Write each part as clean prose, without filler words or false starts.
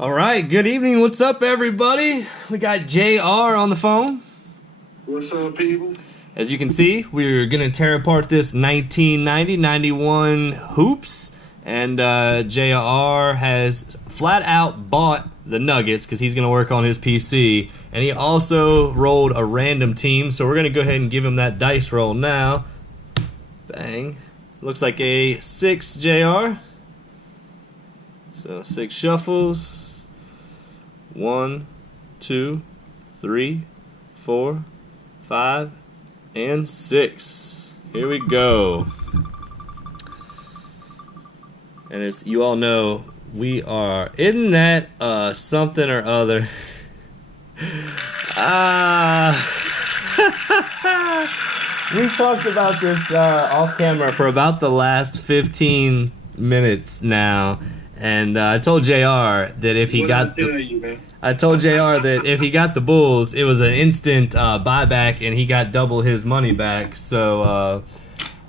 All right, good evening. What's up, everybody? We got JR on the phone. What's up, people? As you can see, we're going to tear apart this 1990-91 hoops. And JR has flat out bought the Nuggets because he's going to work on his PC. And he also rolled a random team. So we're going to go ahead and give him that dice roll now. Bang. Looks like a 6, JR. So 6 shuffles. 1, 2, 3, 4, 5, and 6. Here we go. And as you all know, we are in that something or other. We talked about this off camera for about the last 15 minutes now. And I told JR that if he got the Bulls, it was an instant buyback, and he got double his money back. So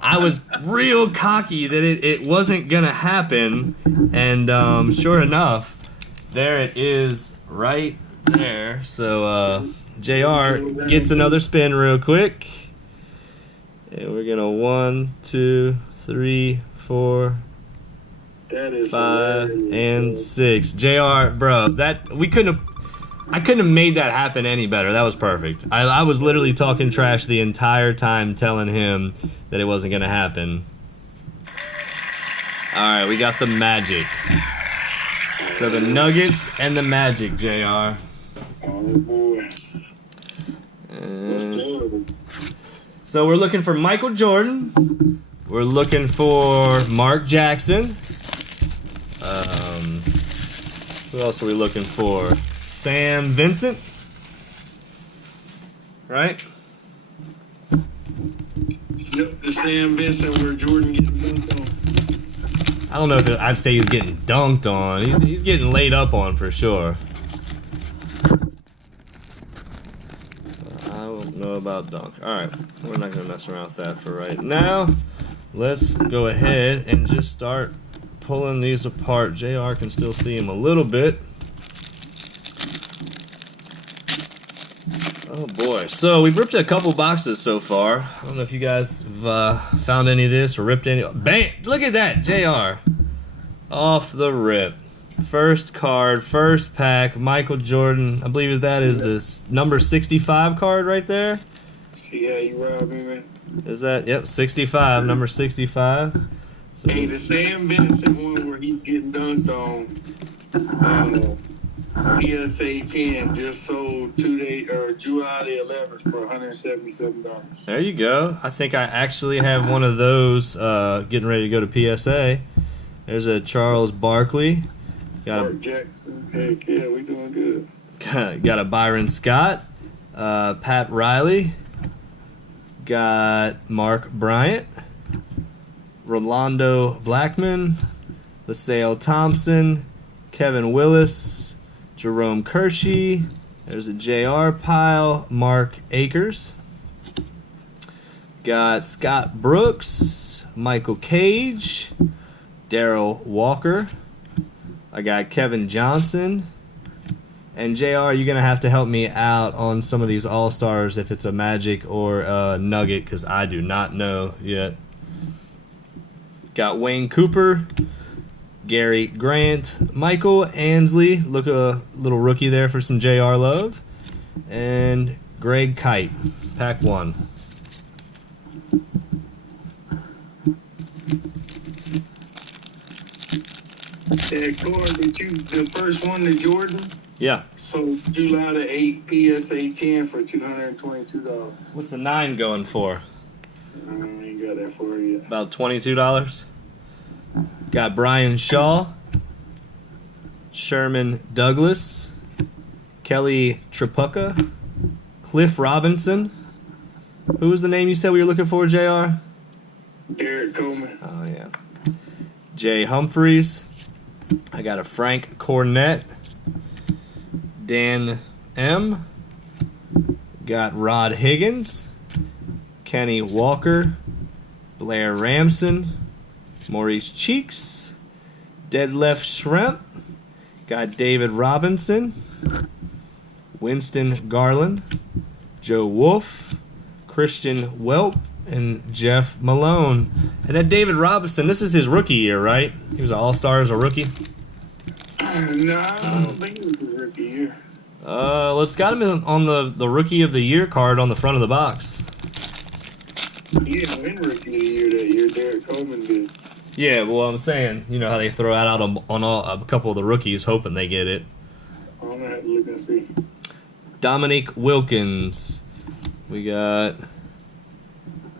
I was real cocky that it wasn't gonna happen, and sure enough, there it is right there. So JR gets another spin real quick, and we're gonna 1, 2, 3, 4. 5 and 6. JR, bro, that I couldn't have made that happen any better. That was perfect. I was literally talking trash the entire time, telling him that it wasn't gonna happen. All right, we got the Magic. So the Nuggets and the Magic, JR. Oh boy. So we're looking for Michael Jordan. We're looking for Mark Jackson. Who else are we looking for? Sam Vincent, right? Yep, the Sam Vincent where Jordan getting dunked on. I don't know if I'd say he's getting dunked on. He's getting laid up on for sure. I don't know about dunk. All right, we're not gonna mess around with that for right now. Let's go ahead and just start pulling these apart. JR can still see him a little bit. Oh boy. So we've ripped a couple boxes so far. I don't know if you guys have found any of this or ripped any. Bang! Look at that, JR. Off the rip. First card, first pack, Michael Jordan. I believe that is this number 65 card right there. See how you robbed me, man? Is that? Yep, 65, number 65. So, hey, the Sam Vincent one where he's getting dunked on. PSA 10 just sold July the 11th for $177. there you go. I think I actually have one of those getting ready to go to PSA. There's a Charles Barkley. Mark Jackson. Heck yeah, we doing good. Got a Byron Scott. Pat Riley. Got Mark Bryant. Rolando Blackman. LaSalle Thompson. Kevin Willis. Jerome Kersey. There's a JR pile. Mark Akers. Got Scott Brooks. Michael Cage. Darrell Walker. I got Kevin Johnson. And JR, you're going to have to help me out on some of these All-Stars if it's a Magic or a Nugget, because I do not know yet. Got Wayne Cooper, Gary Grant, Michael Ansley, look a little rookie there for some JR love, and Greg Kite, pack 1. That card that the first one to Jordan, Yeah. sold July the 8th, PSA 10 for $222. What's the 9 going for? I ain't got that for you yet. About $22. Got Brian Shaw, Sherman Douglas, Kelly Tripucka, Cliff Robinson. Who was the name you said we were looking for, JR? Derek Coleman. Oh, yeah. Jay Humphreys. I got a Frank Cornett. Dan M. Got Rod Higgins. Kenny Walker. Blair Ramson. Maurice Cheeks. Deadlift Shrimp. Got David Robinson, Winston Garland, Joe Wolf, Christian Welp, and Jeff Malone. And then David Robinson, this is his rookie year, right? He was an All-Star as a rookie? No, I don't think it was a rookie year. Let's got him on the Rookie of the Year card on the front of the box. He didn't win Rookie of the Year that year. Derek Coleman did. Yeah, well, I'm saying, you know how they throw that out on a couple of the rookies, hoping they get it. I'm going to have to look and see. Dominique Wilkins. We got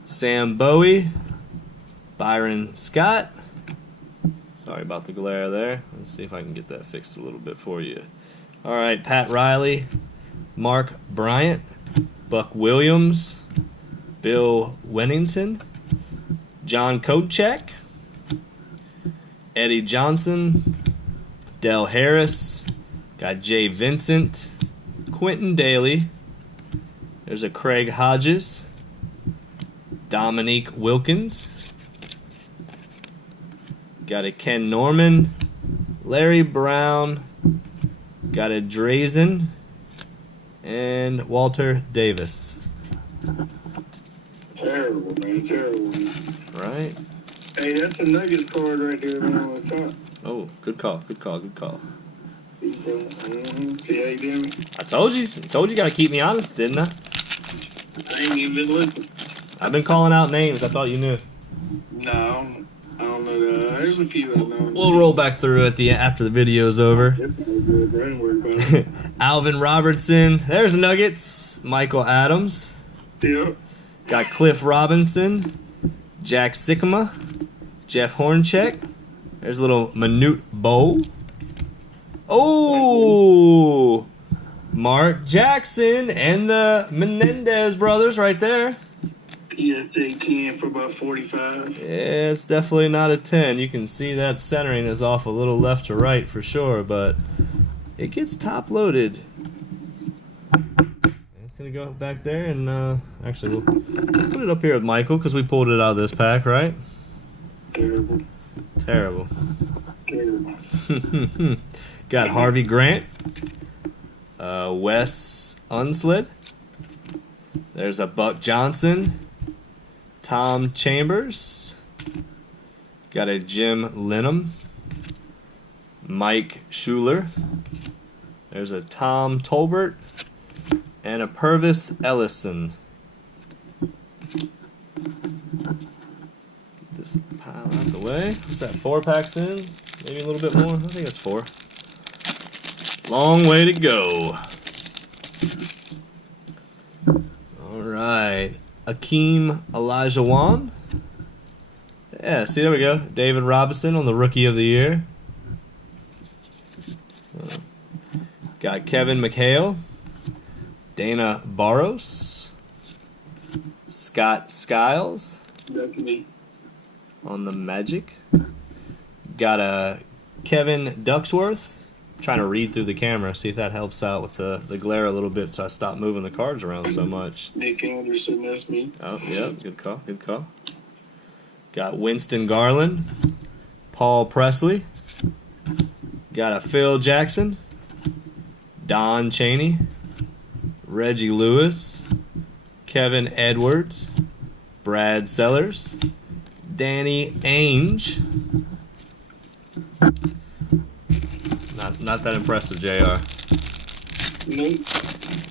Sam Bowie, Byron Scott. Sorry about the glare there. Let's see if I can get that fixed a little bit for you. All right, Pat Riley, Mark Bryant, Buck Williams, Bill Wennington, John Kochek, Eddie Johnson, Del Harris, got Jay Vincent, Quentin Daly. There's a Craig Hodges, Dominique Wilkins, got a Ken Norman, Larry Brown, got a Drazen, and Walter Davis. Terrible, man. Terrible. Right? Hey, that's a Nuggets card right there, man, on the top. Oh, good call, good call, good call. See how you doing? I told you gotta keep me honest, didn't I? I ain't even been looking. I've been calling out names, I thought you knew. No, I don't know. There's a few I know. We'll roll back through after the video's over. Don't worry about it. Alvin Robertson, there's Nuggets, Michael Adams, Yep. got Cliff Robinson, Jack Sikema, Jeff Horncheck, there's a little Manute Bowl. Oh, Mark Jackson and the Menendez brothers right there. PSA 10 for about 45. Yeah, it's definitely not a 10. You can see that centering is off a little left to right for sure, but it gets top loaded. It's going to go back there, and actually we'll put it up here with Michael because we pulled it out of this pack, right? Terrible. Terrible. Terrible. Got Harvey Grant, Wes Unslid. There's a Buck Johnson, Tom Chambers. Got a Jim Linham, Mike Schuler. There's a Tom Tolbert and a Purvis Ellison. Get this pile out the way. What's that, 4 packs in? Maybe a little bit more? I think it's 4. Long way to go. All right. Akeem Olajuwon. Yeah, see, there we go. David Robinson on the Rookie of the Year. Got Kevin McHale. Dana Barros. Scott Skiles Definitely. on the Magic. Got a Kevin Ducksworth. Trying to read through the camera, see if that helps out with the glare a little bit so I stop moving the cards around so much. Nick Anderson, that's me. Oh, yeah, good call, good call. Got Winston Garland, Paul Presley. Got a Phil Jackson, Don Chaney, Reggie Lewis, Kevin Edwards, Brad Sellers, Danny Ainge. Not that impressive, JR. Nope.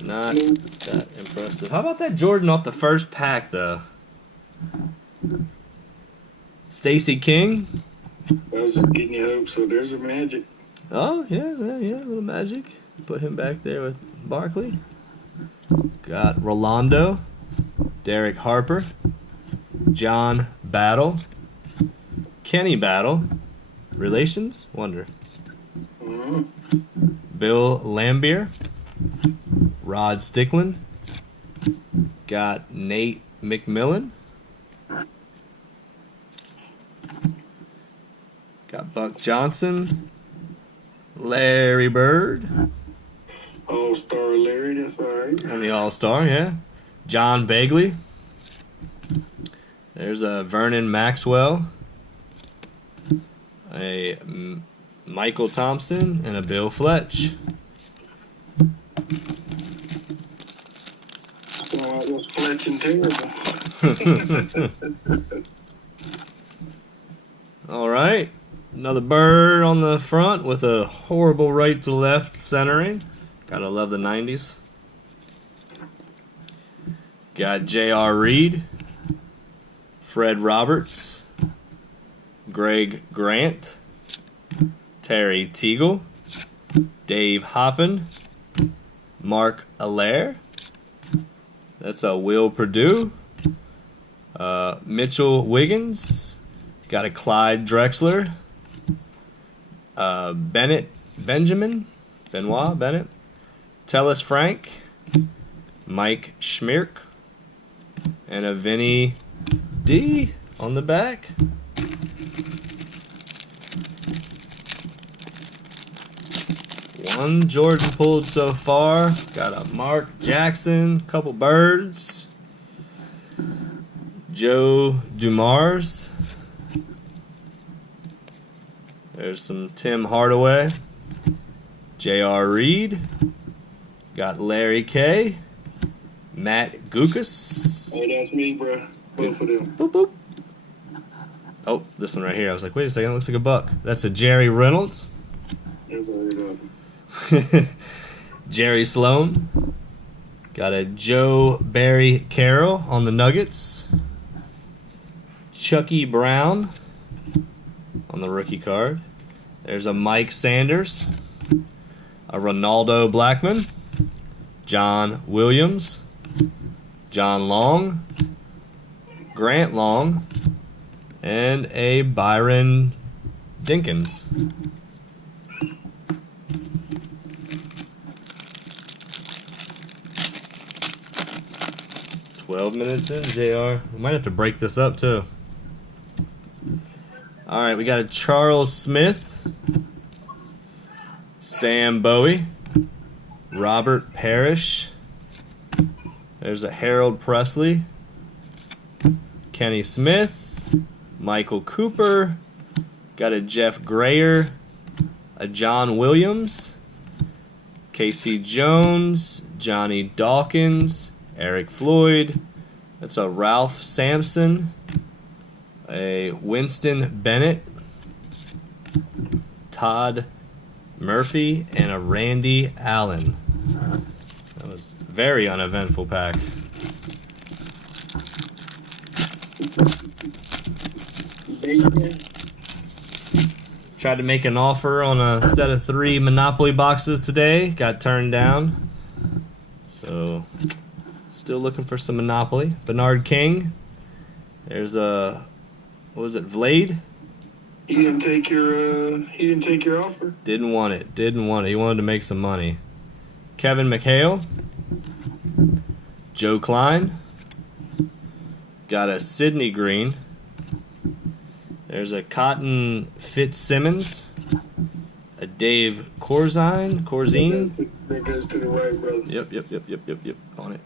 Not that impressive. How about that Jordan off the first pack, though? Stacey King. I was just getting you hope, so there's a Magic. Oh, yeah, a little Magic. Put him back there with Barkley. Got Rolando, Derek Harper, John Battle, Kenny Battle. Relations? Wonder. Bill Lambier, Rod Stickland, got Nate McMillan, got Buck Johnson, Larry Bird, All-Star Larry, that's all right. on the All-Star, yeah, John Bagley, there's a Vernon Maxwell, a Michael Thompson, and a Bill Fletch. So I was fletching terrible. All right. Another bird on the front with a horrible right to left centering. Gotta love the 90s. Got J.R. Reed, Fred Roberts, Greg Grant, Terry Teagle, Dave Hoppin, Mark Allaire. That's a Will Purdue. Mitchell Wiggins. Got a Clyde Drexler. Benoit Bennett. Tellis Frank. Mike Schmirk. And a Vinny D on the back. One Jordan pulled so far. Got a Mark Jackson, couple birds. Joe Dumars. There's some Tim Hardaway. J.R. Reed. Got Larry K. Matt Gukas. Hey, that's me, bro. Both of them. Boop, boop. Oh, this one right here. I was like, wait a second, it looks like a buck. That's a Jerry Reynolds. Jerry Sloan. Got a Joe Barry Carroll on the Nuggets. Chucky Brown on the rookie card. There's a Mike Sanders. A Ronaldo Blackman. John Williams. John Long. Grant Long. And a Byron Dinkins. 12 minutes in, JR. We might have to break this up, too. Alright, we got a Charles Smith. Sam Bowie. Robert Parrish. There's a Harold Presley. Kenny Smith. Michael Cooper. Got a Jeff Grayer. A John Williams. Casey Jones. Johnny Dawkins. Eric Floyd. That's a Ralph Sampson. A Winston Bennett. Todd Murphy. And a Randy Allen. That was a very uneventful pack. Tried to make an offer on a set of 3 Monopoly boxes today. Got turned down. So, still looking for some Monopoly. Bernard King. There's a, what was it, Vlade? He didn't take your offer. Didn't want it. He wanted to make some money. Kevin McHale. Joe Klein. Got a Sidney Green. There's a Cotton Fitzsimmons. A Dave Corzine. That goes to the right, brother. Yep. On it.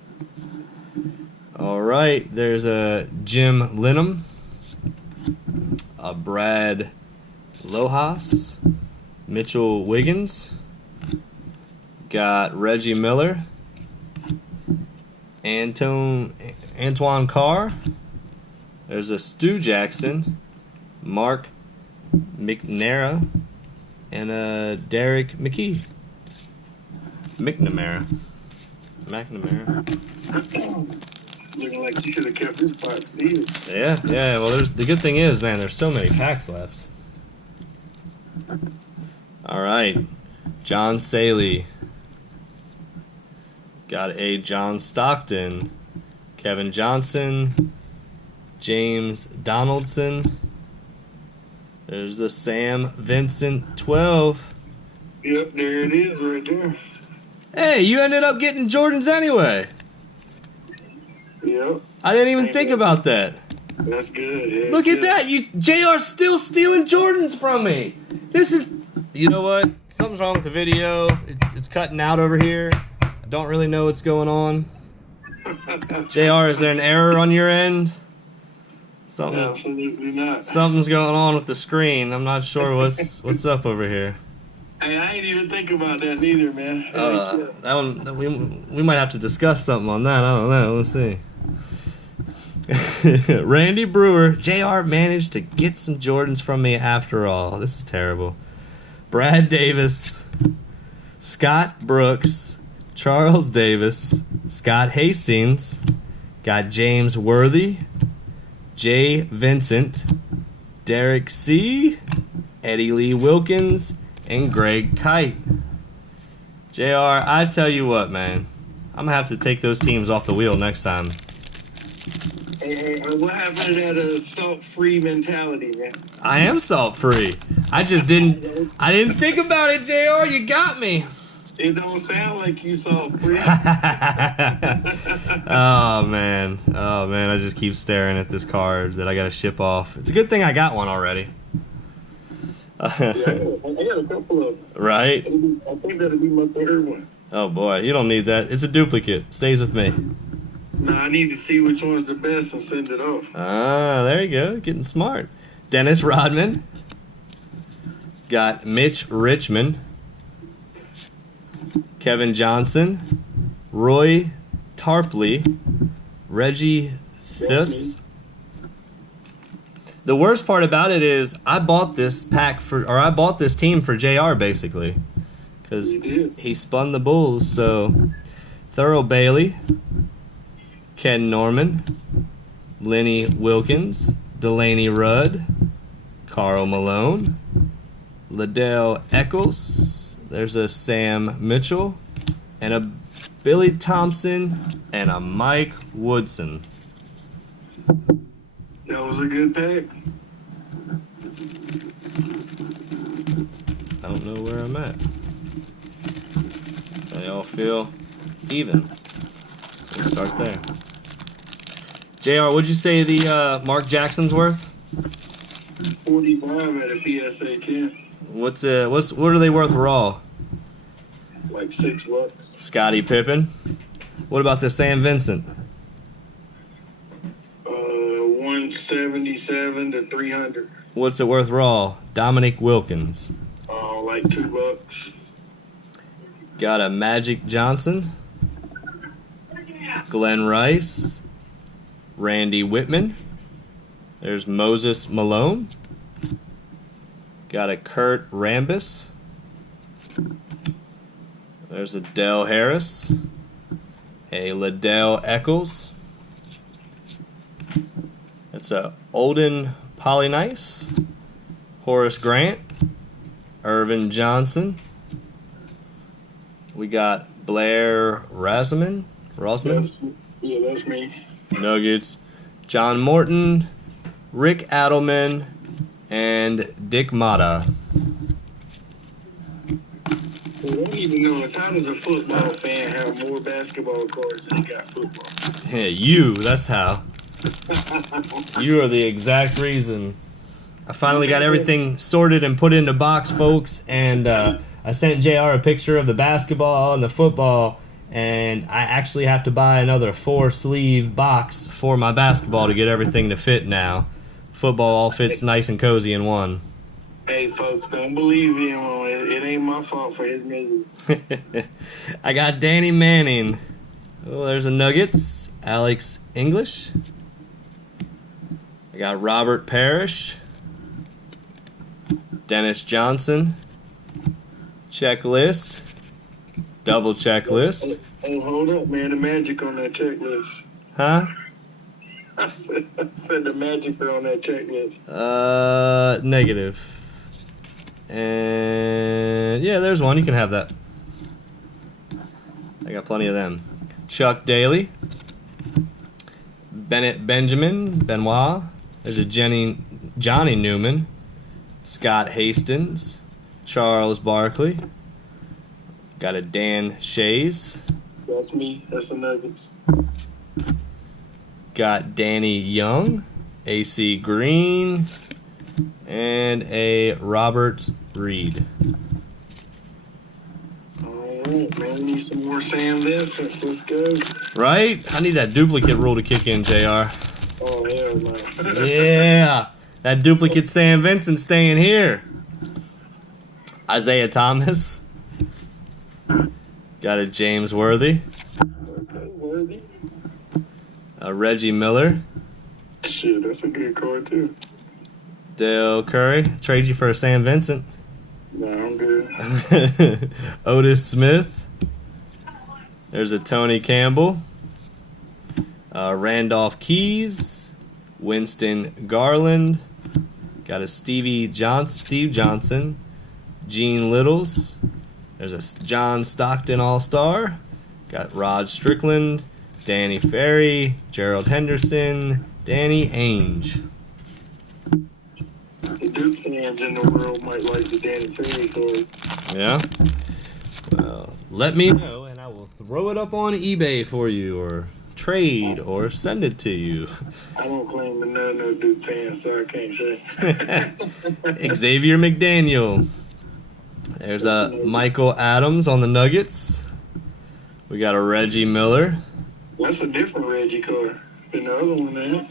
All right. There's a Jim Linham. A Brad Lohaus. Mitchell Wiggins. Got Reggie Miller. Antoine Carr. There's a Stu Jackson. Mark McNamara. And a Derek McKee. McNamara. Looking like you should have kept this spot sealed. Yeah. Well, the good thing is, man, there's so many packs left. All right, John Saley. Got a John Stockton, Kevin Johnson, James Donaldson. There's the Sam Vincent 12. Yep, there it is right there. Hey, you ended up getting Jordans anyway. Yep. I didn't even think about that. That's good. Yeah, Look at that. JR's still stealing Jordans from me. This is... You know what? Something's wrong with the video. It's cutting out over here. I don't really know what's going on. JR, is there an error on your end? Absolutely not. Something's going on with the screen. I'm not sure what's up over here. Hey, I ain't even think about that neither, man. That one we might have to discuss something on that. I don't know. Let's see. Randy Brewer, JR managed to get some Jordans from me after all. This is terrible. Brad Davis, Scott Brooks, Charles Davis, Scott Hastings, got James Worthy, Jay Vincent, Derek C., Eddie Lee Wilkins, and Greg Kite. JR, I tell you what, man. I'm going to have to take those teams off the wheel next time. Hey, what happened to that salt-free mentality, man? I am salt-free. I didn't think about it, JR. You got me. It don't sound like you salt-free. Oh, man. I just keep staring at this card that I got to ship off. It's a good thing I got one already. I got a couple of them. Right? I think that'll be my third one. Oh, boy. You don't need that. It's a duplicate. Stays with me. Nah, I need to see which one's the best and send it off. Ah, there you go. Getting smart. Dennis Rodman. Got Mitch Richmond. Kevin Johnson. Roy Tarpley. Reggie Thus. The worst part about it is I bought this team for JR basically. Because he spun the Bulls. So, Thurl Bailey. Ken Norman, Lenny Wilkins, Delaney Rudd, Karl Malone, Liddell Eccles, there's a Sam Mitchell, and a Billy Thompson, and a Mike Woodson. That was a good pick. I don't know where I'm at. They all feel even. We'll start there. JR, what'd you say the Mark Jackson's worth? 45 at a PSA 10. What are they worth raw? Like $6. Scottie Pippen. What about the Sam Vincent? 177 to 300. What's it worth raw? Dominique Wilkins. Like $2. Got a Magic Johnson. Glenn Rice. Randy Whitman. There's Moses Malone. Got a Kurt Rambis. There's a Dell Harris. A Liddell Eccles. It's a Olden Polynice. Horace Grant. Irvin Johnson. We got Blair Rosman. Yeah, that's me. Nuggets. John Morton, Rick Adelman, and Dick Motta. I don't even know. How does a football fan have more basketball cards than he got football? Yeah, that's how. You are the exact reason. I finally got everything sorted and put into box, folks, and I sent JR a picture of the basketball and the football, and I actually have to buy another 4-sleeve box for my basketball to get everything to fit now. Football all fits nice and cozy in one. Hey, folks, don't believe him. It ain't my fault for his misery. I got Danny Manning. Oh, there's a Nuggets. Alex English. I got Robert Parrish. Dennis Johnson. Checklist. Double checklist. Oh, hold up, man. The Magic on that checklist. Huh? I said the Magic are on that checklist. Negative. And yeah, there's one. You can have that. I got plenty of them. Chuck Daly. Benoit. There's a Johnny Newman. Scott Hastings. Charles Barkley. Got a Dan Shays. That's me. That's the Nuggets. Got Danny Young. AC Green. And a Robert Reed. Alright, man. We need some more Sam Vincents. Let's go. Right? I need that duplicate rule to kick in, JR. Oh, hell no. Yeah, that duplicate Sam Vincent staying here. Isaiah Thomas. Got a James Worthy. Okay, Worthy. Reggie Miller. Shit, that's a good card, too. Dale Curry. Trade you for a Sam Vincent. Nah, I'm good. Otis Smith. There's a Tony Campbell. Randolph Keys. Winston Garland. Got a Steve Johnson. Gene Littles. There's a John Stockton All-Star. Got Rod Strickland. Danny Ferry. Gerald Henderson. Danny Ainge. The Duke fans in the world might like the Danny Ferry card. Yeah? Well, let me know and I will throw it up on eBay for you or trade or send it to you. I don't claim to know no Duke fan, so I can't say. Xavier McDaniel. There's a Michael Adams on the Nuggets. We got a Reggie Miller. That's a different Reggie card than the other one, man.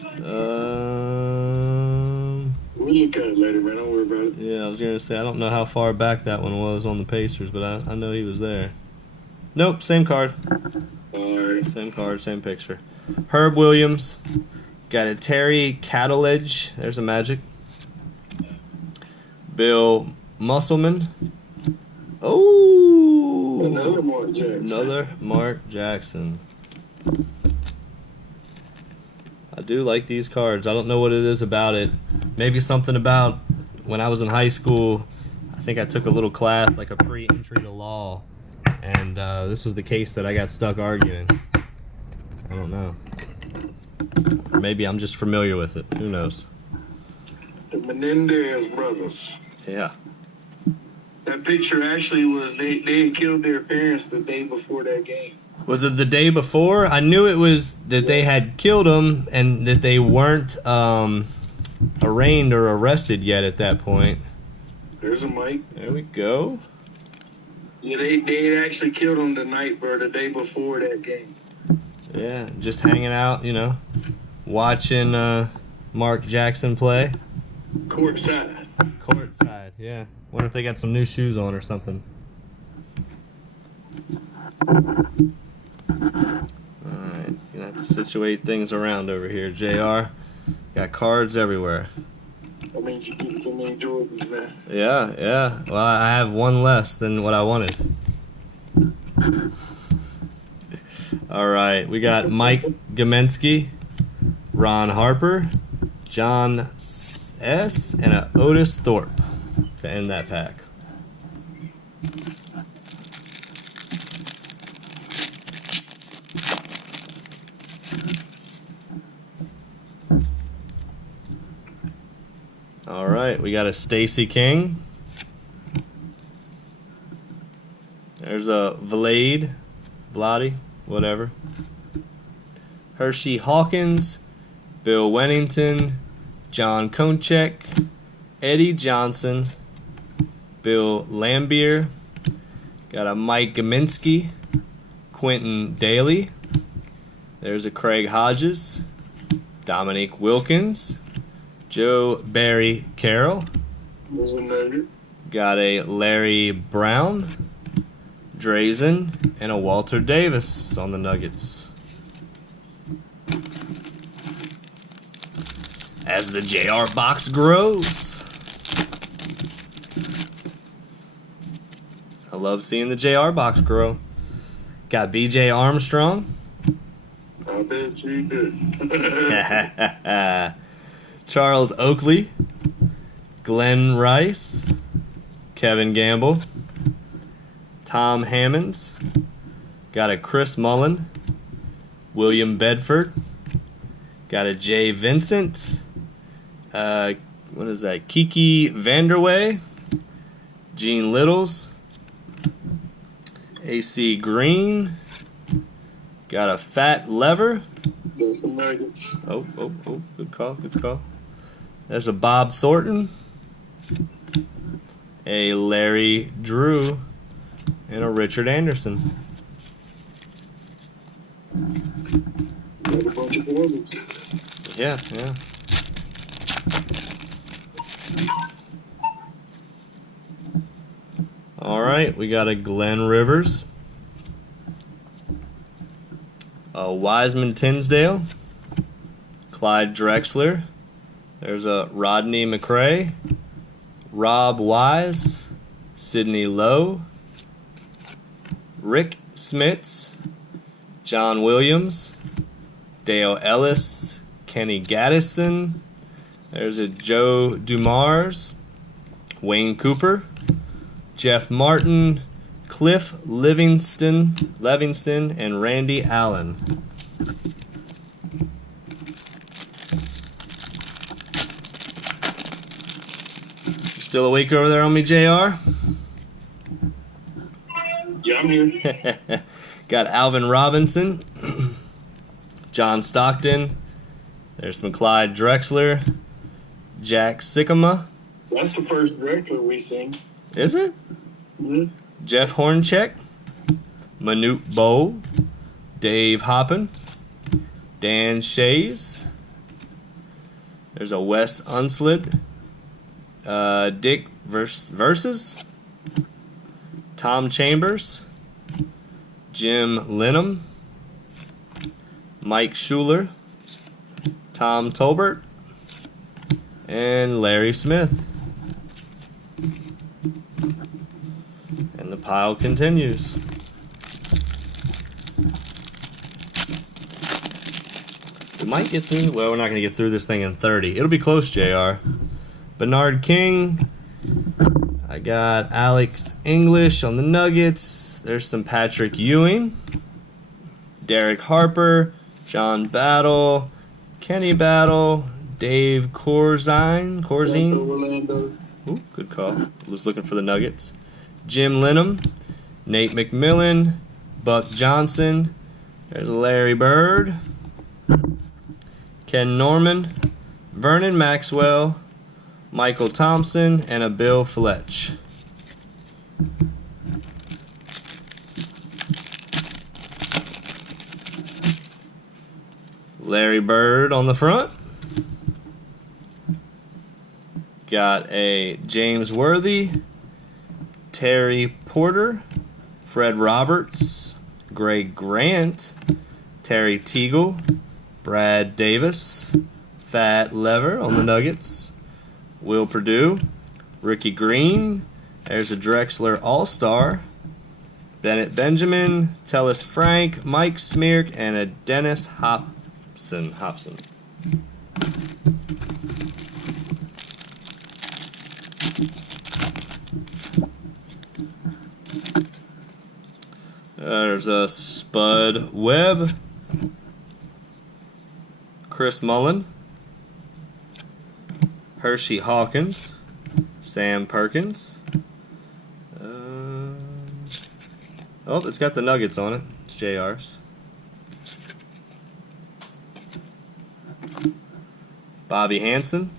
We'll look at it later, man. Don't worry about it. Yeah, I was gonna say I don't know how far back that one was on the Pacers, but I know he was there. Nope, same card. Alright. Same card, same picture. Herb Williams. Got a Terry Cataledge. There's a Magic. Bill Musselman. Oh! Another Mark Jackson. Another Mark Jackson. I do like these cards. I don't know what it is about it. Maybe something about when I was in high school. I think I took a little class, like a pre-entry to law. And this was the case that I got stuck arguing. I don't know. Or maybe I'm just familiar with it. Who knows? The Menendez brothers. Yeah. That picture actually was they had killed their parents the day before that game. Was it the day before? I knew it was that they had killed them and that they weren't arraigned or arrested yet at that point. There's a mic. There we go. Yeah, they had actually killed him the night or the day before that game. Yeah, just hanging out, you know, watching Mark Jackson play. Courtside. Courtside, yeah. Wonder if they got some new shoes on or something. Alright, gonna have to situate things around over here, JR. Got cards everywhere. I mean, you keep too many Jordans, man. Yeah. Well, I have one less than what I wanted. Alright, we got Mike Gomensky, Ron Harper, John S., and a Otis Thorpe to end that pack. All right, we got a Stacey King. There's a Vlade, whatever. Hershey Hawkins, Bill Wennington, John Konchek, Eddie Johnson, Bill Lambier. Got a Mike Gomensky, Quentin Daly. There's a Craig Hodges, Dominique Wilkins, Joe Barry Carroll. There's a nugget. Got a Larry Brown, Drazen, and a Walter Davis on the Nuggets. As the JR box grows. I love seeing the JR box grow. Got BJ Armstrong. I bet you did. Charles Oakley. Glenn Rice. Kevin Gamble. Tom Hammonds. Got a Chris Mullen. William Bedford. Got a Jay Vincent. What is that? Kiki Vanderway. Gene Littles. AC Green. Got a Fat Lever. There's some nuggets. Oh, good call. There's a Bob Thornton. A Larry Drew. And a Richard Anderson. Got a bunch of others. Yeah, yeah. All right, we got a Glenn Rivers, a Wiseman Tinsdale, Clyde Drexler. There's a Rodney McRae, Rob Wise, Sidney Lowe, Rick Smits, John Williams, Dale Ellis, Kenny Gaddison. There's a Joe Dumars, Wayne Cooper, Jeff Martin, Cliff Livingston, and Randy Allen. Still awake over there on me, JR? Yeah, I'm here. Got Alvin Robinson, John Stockton. There's some Clyde Drexler, Jack Sycamore. That's the first Drexler we seen. Is it? Mm-hmm. Jeff Horncheck, Manute Bowl, Dave Hoppin, Dan Shays. There's a Wes Unslid, Dick Versus, Tom Chambers, Jim Linham, Mike Schuler, Tom Tolbert, and Larry Smith. And the pile continues. We might get through, well, we're not going to get through this thing in 30. It'll be close, JR. Bernard King. I got Alex English on the Nuggets. There's some Patrick Ewing, Derek Harper, John Battle, Kenny Battle, Dave Corzine. Orlando. Ooh, good call. Was looking for the Nuggets. Jim Linham, Nate McMillan, Buck Johnson. There's Larry Bird, Ken Norman, Vernon Maxwell, Michael Thompson, and a Bill Fletch. Larry Bird on the front. Got a James Worthy, Terry Porter, Fred Roberts, Greg Grant, Terry Teagle, Brad Davis, Fat Lever on the Nuggets, Will Perdue, Ricky Green. There's a Drexler All-Star, Bennett Benjamin, Tellis Frank, Mike Smeark, and a Dennis Hobson. There's a Spud Webb, Chris Mullen, Hershey Hawkins, Sam Perkins. Oh, it's got the Nuggets on it. It's JR's. Bobby Hansen,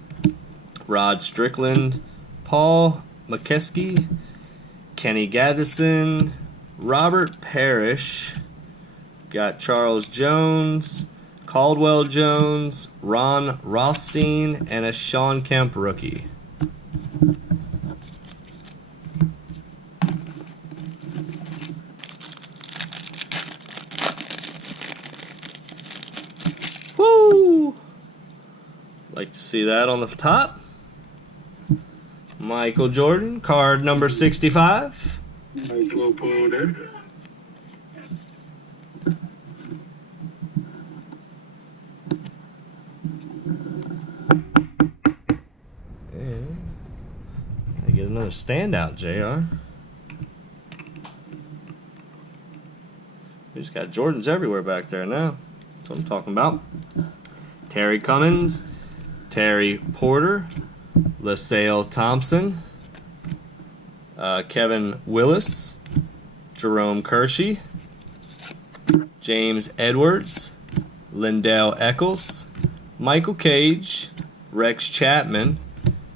Rod Strickland, Paul McKeskey, Kenny Gaddison, Robert Parrish, got Charles Jones, Caldwell Jones, Ron Rothstein, and a Sean Kemp rookie. Woo! Like to see that on the top. Michael Jordan, card number 65. Nice little pull there. I get another standout, JR. We just got Jordans everywhere back there now. That's what I'm talking about. Terry Cummins, Terry Porter, LaSalle Thompson, Kevin Willis, Jerome Kershey, James Edwards, Lindell Eccles, Michael Cage, Rex Chapman,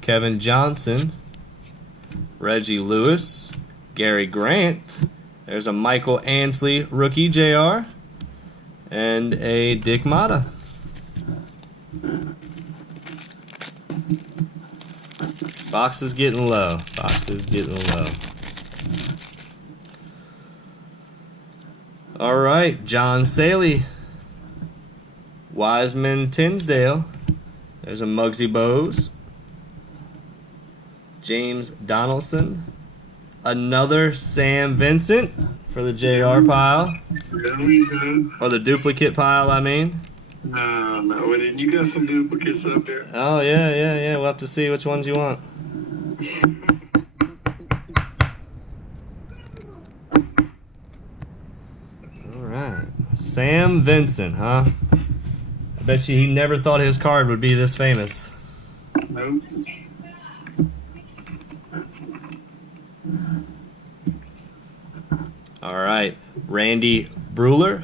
Kevin Johnson, Reggie Lewis, Gary Grant. There's a Michael Ansley rookie, JR, and a Dick Motta. Box is getting low. Box is getting low. All right, John Saley. Wiseman Tinsdale. There's a Muggsy Bogues. James Donaldson. Another Sam Vincent for the JR pile. Really good. Or the duplicate pile, I mean. No, well, then you got some duplicates up there. Oh, yeah. We'll have to see which ones you want. Alright. Sam Vincent, huh? I bet you he never thought his card would be this famous. Nope. Alright. Randy Bruler.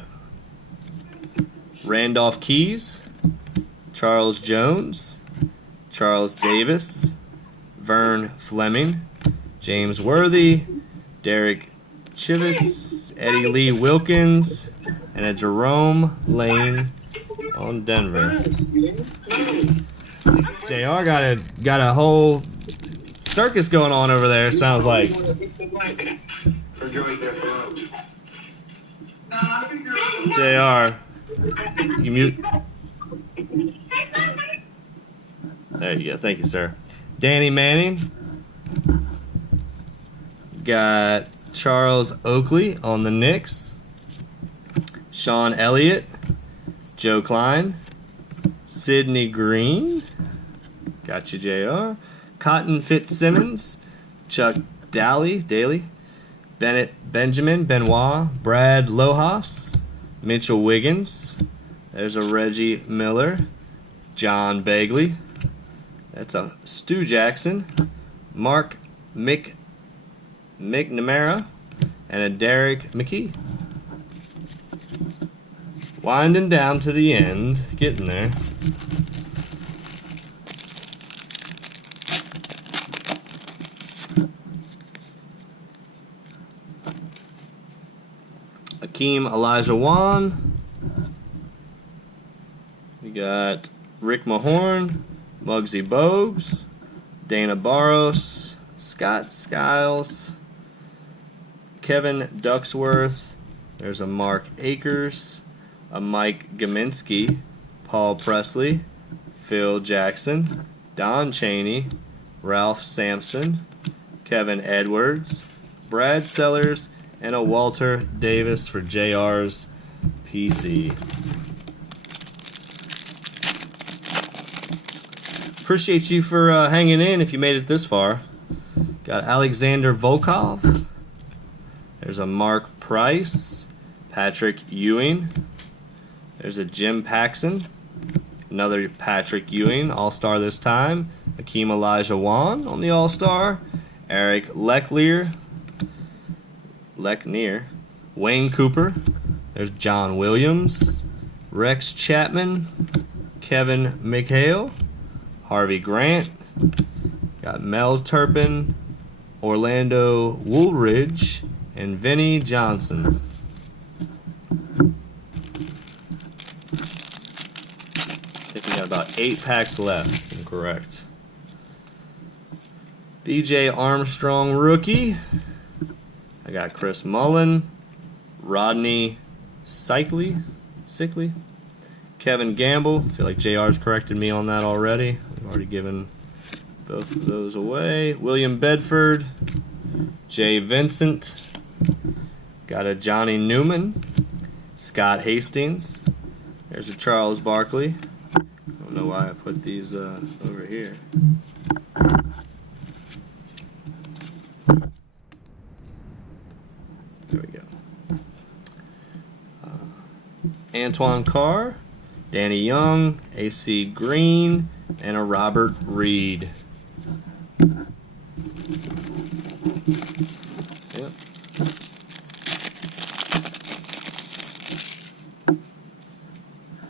Randolph Keys. Charles Jones. Charles Davis. Vern Fleming. James Worthy. Derek Chivas. Eddie Lee Wilkins. And a Jerome Lane on Denver. JR got a whole circus going on over there, sounds like. Or join there for lunch. JR, you mute. There you go. Thank you, sir. Danny Manning. Got Charles Oakley on the Knicks. Sean Elliott. Joe Klein. Sidney Green. Got you, JR. Cotton Fitzsimmons. Chuck Daly. Bennett Benjamin. Benoit. Brad Lohaus. Mitchell Wiggins. There's a Reggie Miller. John Bagley. That's a Stu Jackson. Mark McNamara. And a Derek McKee. Winding down to the end. Getting there. Akeem Olajuwon. We got Rick Mahorn, Muggsy Bogues, Dana Barros, Scott Skiles, Kevin Ducksworth. There's a Mark Akers, a Mike Gaminsky, Paul Presley, Phil Jackson, Don Chaney, Ralph Sampson, Kevin Edwards, Brad Sellers, and a Walter Davis for JR's PC. Appreciate you for hanging in if you made it this far. Got Alexander Volkov. There's a Mark Price. Patrick Ewing. There's a Jim Paxson. Another Patrick Ewing, All-Star this time. Akeem Olajuwon on the All-Star. Eric Lecknier. Wayne Cooper. There's John Williams. Rex Chapman. Kevin McHale. Harvey Grant. Got Mel Turpin. Orlando Woolridge. And Vinnie Johnson. I think we got about 8 packs left. Incorrect. BJ Armstrong rookie. I got Chris Mullen, Rodney Sickly, Kevin Gamble. I feel like JR's corrected me on that already. We've already given both of those away. William Bedford, Jay Vincent. Got a Johnny Newman, Scott Hastings. There's a Charles Barkley. I don't know why I put these over here. There we go. Antoine Carr, Danny Young, AC Green, and a Robert Reed. Yep.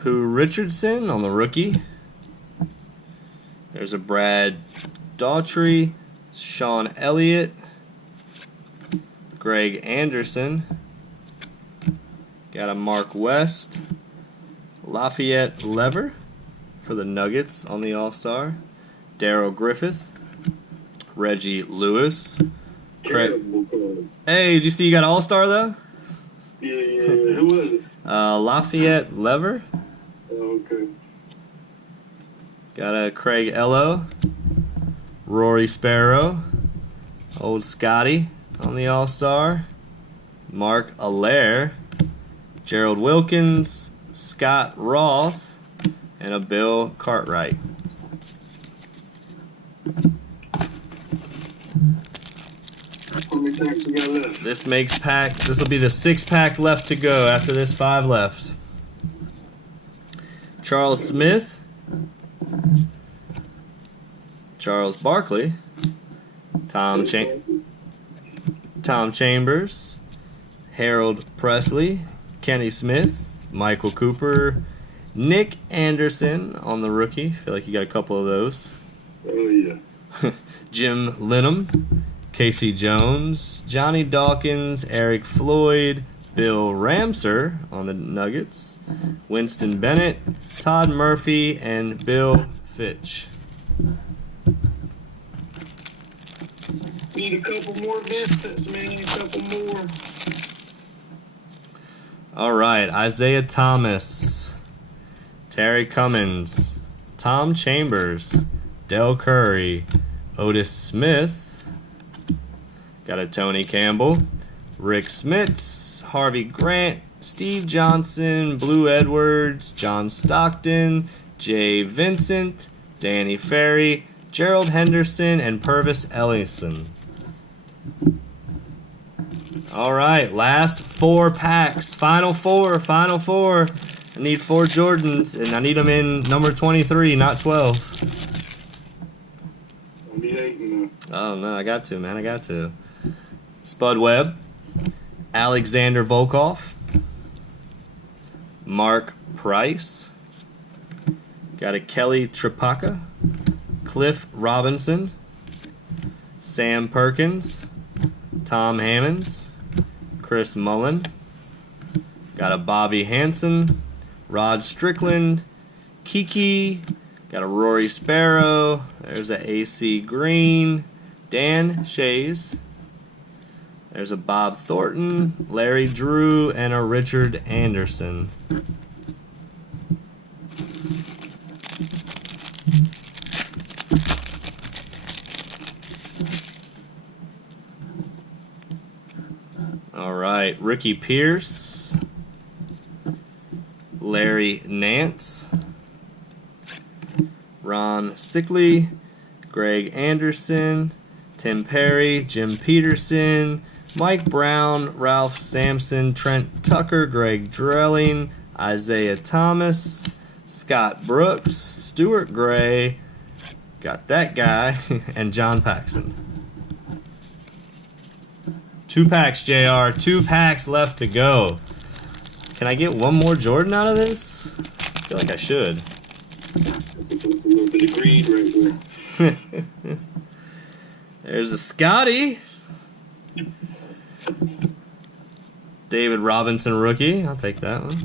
Pooh Richardson on the rookie. There's a Brad Daughtry, Sean Elliott, Greg Anderson. Got a Mark West, Lafayette Lever, for the Nuggets on the All-Star. Darrell Griffith. Reggie Lewis. Terrible card. Hey, did you see you got All-Star, though? Yeah. Who was it? Lafayette Lever. Oh, okay. Got a Craig Ello. Rory Sparrow. Old Scotty on the All-Star. Mark Allaire. Gerald Wilkins. Scott Roth. And a Bill Cartwright. How many packs we got left? This will be the 6-pack left to go after this 5 left. Charles Smith. Charles Barkley. Tom Chambers. Harold Presley. Kenny Smith. Michael Cooper. Nick Anderson on the rookie. Feel like you got a couple of those. Oh, yeah. Jim Linham. Casey Jones. Johnny Dawkins. Eric Floyd. Bill Ramser on the Nuggets. Winston Bennett. Todd Murphy. And Bill Fitch. Need a couple more Vincents, man. A couple more. All right. Isaiah Thomas. Terry Cummins. Tom Chambers. Del Curry. Otis Smith. Got a Tony Campbell. Rick Smits. Harvey Grant. Steve Johnson. Blue Edwards. John Stockton. Jay Vincent. Danny Ferry. Gerald Henderson. And Purvis Ellison. All right, last 4 packs. Final four. I need 4 Jordans, and I need them in number 23, not 12. Don't be hating, Oh, no, I got to, man. I got to. Spud Webb. Alexander Volkov. Mark Price. Got a Kelly Tripaka. Cliff Robinson. Sam Perkins. Tom Hammonds. Chris Mullen. Got a Bobby Hansen. Rod Strickland. Kiki. Got a Rory Sparrow. There's a AC Green. Dan Shays. There's a Bob Thornton. Larry Drew. And a Richard Anderson. All right, Ricky Pierce, Larry Nance, Ron Sickley, Greg Anderson, Tim Perry, Jim Peterson, Mike Brown, Ralph Sampson, Trent Tucker, Greg Drelling, Isaiah Thomas, Scott Brooks, Stuart Gray, got that guy, and John Paxson. 2 packs, JR. 2 packs left to go. Can I get one more Jordan out of this? I feel like I should. A little bit of greed right there. There's a Scotty. David Robinson rookie. I'll take that one.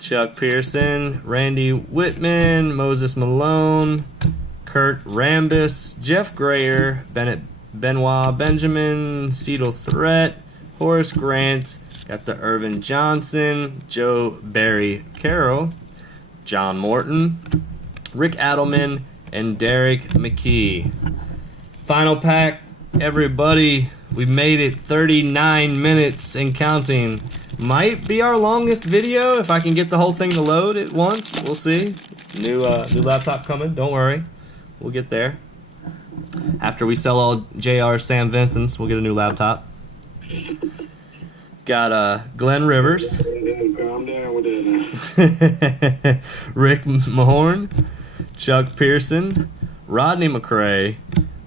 Chuck Pearson, Randy Whitman, Moses Malone, Kurt Rambis, Jeff Grayer, Benoit Benjamin, Cedal Threat, Horace Grant, got the Irvin Johnson, Joe Barry Carroll, John Morton, Rick Adelman, and Derek McKee. Final pack, everybody. We made it 39 minutes and counting. Might be our longest video if I can get the whole thing to load at once. We'll see. New laptop coming. Don't worry. We'll get there. After we sell all JR Sam Vincent's, we'll get a new laptop. Got Glenn Rivers. Calm down with that now. Rick Mahorn. Chuck Pearson. Rodney McRae.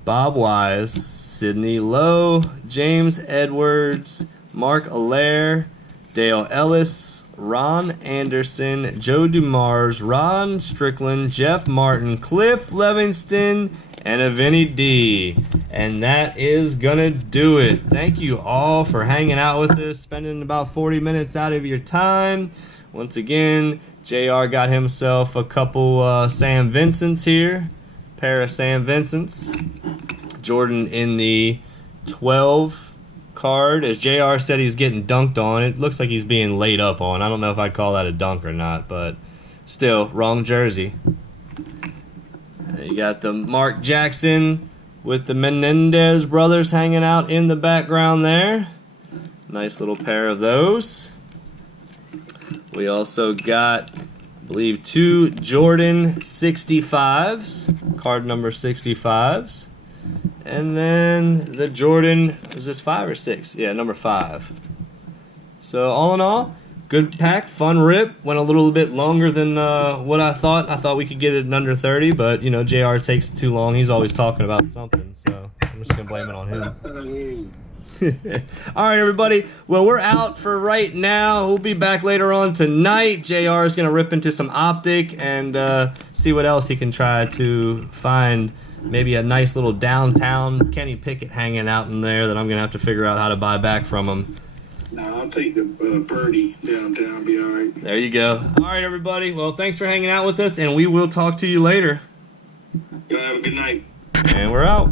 Bob Wise. Sidney Lowe. James Edwards. Mark Allaire. Dale Ellis. Ron Anderson. Joe Dumars. Ron Strickland. Jeff Martin. Cliff Livingston. And a Vinny D. And that is gonna do it. Thank you all for hanging out with us, spending about 40 minutes out of your time. Once again, JR got himself a couple Sam Vincents here. Pair of Sam Vincents. Jordan in the 12 card. As JR said, he's getting dunked on. It looks like he's being laid up on. I don't know if I'd call that a dunk or not, but still, wrong jersey. You got the Mark Jackson with the Menendez brothers hanging out in the background there. Nice little pair of those. We also got, I believe, 2 Jordan 65s, card number 65s. And then the Jordan, is this 5 or 6? Yeah, number 5. So all in all, good pack, fun rip. Went a little bit longer than what I thought. I thought we could get it in under 30, but, you know, JR takes too long. He's always talking about something, so I'm just going to blame it on him. All right, everybody. Well, we're out for right now. We'll be back later on tonight. JR is going to rip into some Optic and see what else he can try to find. Maybe a nice little downtown Kenny Pickett hanging out in there that I'm going to have to figure out how to buy back from him. Nah, I'll take the Purdy downtown. Be all right. There you go. All right, everybody. Well, thanks for hanging out with us, and we will talk to you later. Y'all have a good night. And we're out.